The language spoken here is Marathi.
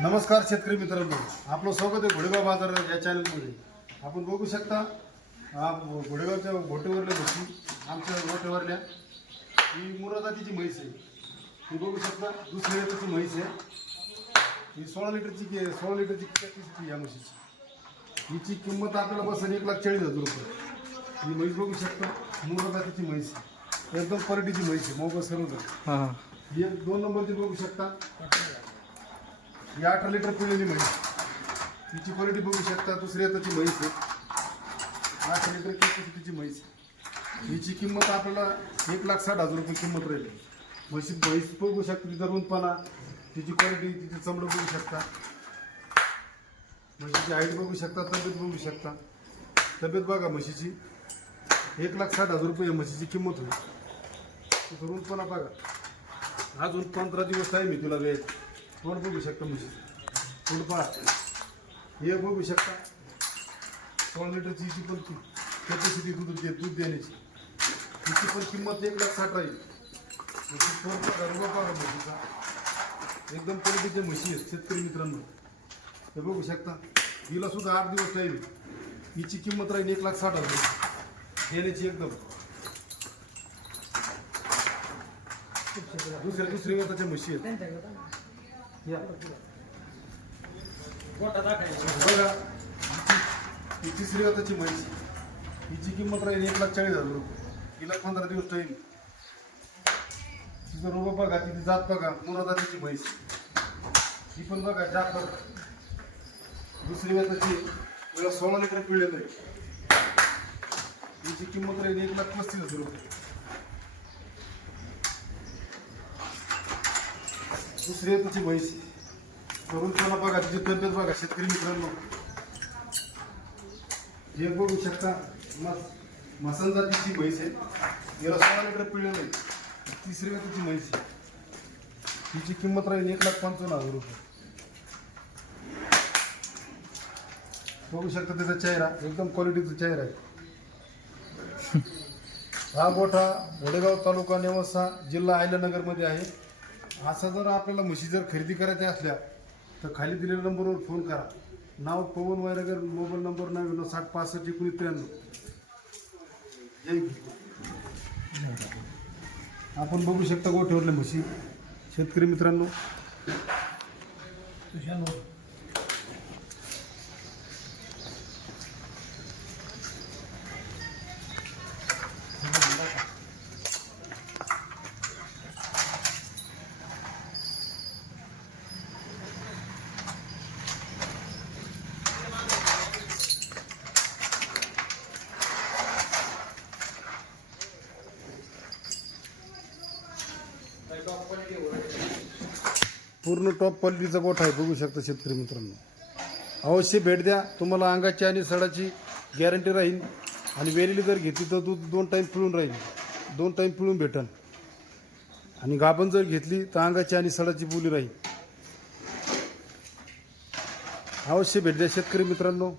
नमस्कार शेतकरी मित्रांनो, आपलं स्वागत आहे घोडेगाव बाजार या चॅनलमध्ये. आपण बघू शकता हा घोडेगावच्या गोटेवरल्या म्हशी, आमच्या गोटेवरल्या ही मुरा जातीची म्हैस आहे. ही बघू शकता दुसऱ्या जातीची म्हैस आहे. ही 16 लिटरची कॅपॅसिटी या म्हशीची. हिची किंमत आपल्याला बसेल 1,40,000 रुपये. ही म्हैस बघू शकता मुरा जातीची म्हैस आहे, एकदम क्वालिटीची म्हैस आहे. मोबाईल सर्व ही 2 नंबरची बघू शकता. ही 18 लिटर पिळलेली म्हैस. हिची क्वालिटी बघू शकता. दुसऱ्या हाताची म्हैस आहे, 8 लिटर कॅपॅसिटीची म्हैस. हिची किंमत आपल्याला 1,60,000 रुपये किंमत राहील. म्हैस बघू शकता, तिचा रुंदपणा, तिची क्वालिटी, तिचे चमडं बघू शकता. म्हशीची हाईट बघू शकता, तब्येत बघू शकता. तब्येत बघा म्हशीची, 1,60,000 रुपये म्हशीची किंमत होईल. तिचा रुंदपणा बघा. अजून 15 दिवस टाईम आहे तुला वेळ. तोंड बघू शकता म्हशीचं, तोंड पहा. हे बघू शकता 16 लिटरची हिची पण कॅपॅसिटी दूध देण्याची. हिची पण किंमत 1,60,000 राहील. बघा म्हशीचा, एकदम क्वालिटीच्या म्हशी आहेत शेतकरी मित्रांनो. हे बघू शकता. हिला सुद्धा 8 दिवस टाईम आहे. हिची किंमत राहील 1,60,000 रुपये देण्याची. एकदम दुसऱ्या वर्षाच्या म्हशी आहेत. बघा ही तिसरी वर्षाची म्हैस. हिची किंमत राहील 1,40,000 रुपये. हिला 15 दिवस टाईम. तिचं रोग बघा, तिची जात बघा, मुरा जातीची म्हैस. ही पण बघा जात बघा. दुसरी वर्षाची, तिला 16 लिटर पिळलेलं आहे. हिची किंमत राहील 1,35,000 रुपये. दुसरी त्याची म्हैस करून त्याला बघा, तिची तब्येत बघा शेतकरी मित्रांनो. हे बघू शकता मसन जातीची म्हैस आहे. याला 16 लिटर पिळलेलं आहे. तिसरी त्याची म्हैस आहे. तिची किंमत राहील 1,55,000 रुपये. बघू शकता त्याचा चेहरा, एकदम क्वालिटीचा चेहरा आहे. हा गोठा घोडेगाव, तालुका नेवासा, जिल्हा अहिल्यानगरमध्ये आहे. असा जर आपल्याला म्हशी जर खरेदी करायच्या असल्या तर खाली दिलेल्या नंबरवर फोन करा. नाव पवन वैरागर, मोबाईल नंबर 9060651993. आपण बघू शकता गोठ्यावरल्या म्हशी शेतकरी मित्रांनो. पूर्ण टॉप क्वालिटीचा गोठा आहे. बघू शकता शेतकरी मित्रांनो. अवश्य भेट द्या. तुम्हाला अंगाची आणि सडाची गॅरंटी राहील. आणि वेलेली जर घेतली तर दूध 2 टाईम पिळून राहील, 2 टाईम पिळून भेटन. आणि गाभण जर घेतली तर अंगाची आणि सडाची बोली राहील. अवश्य भेट द्या शेतकरी मित्रांनो.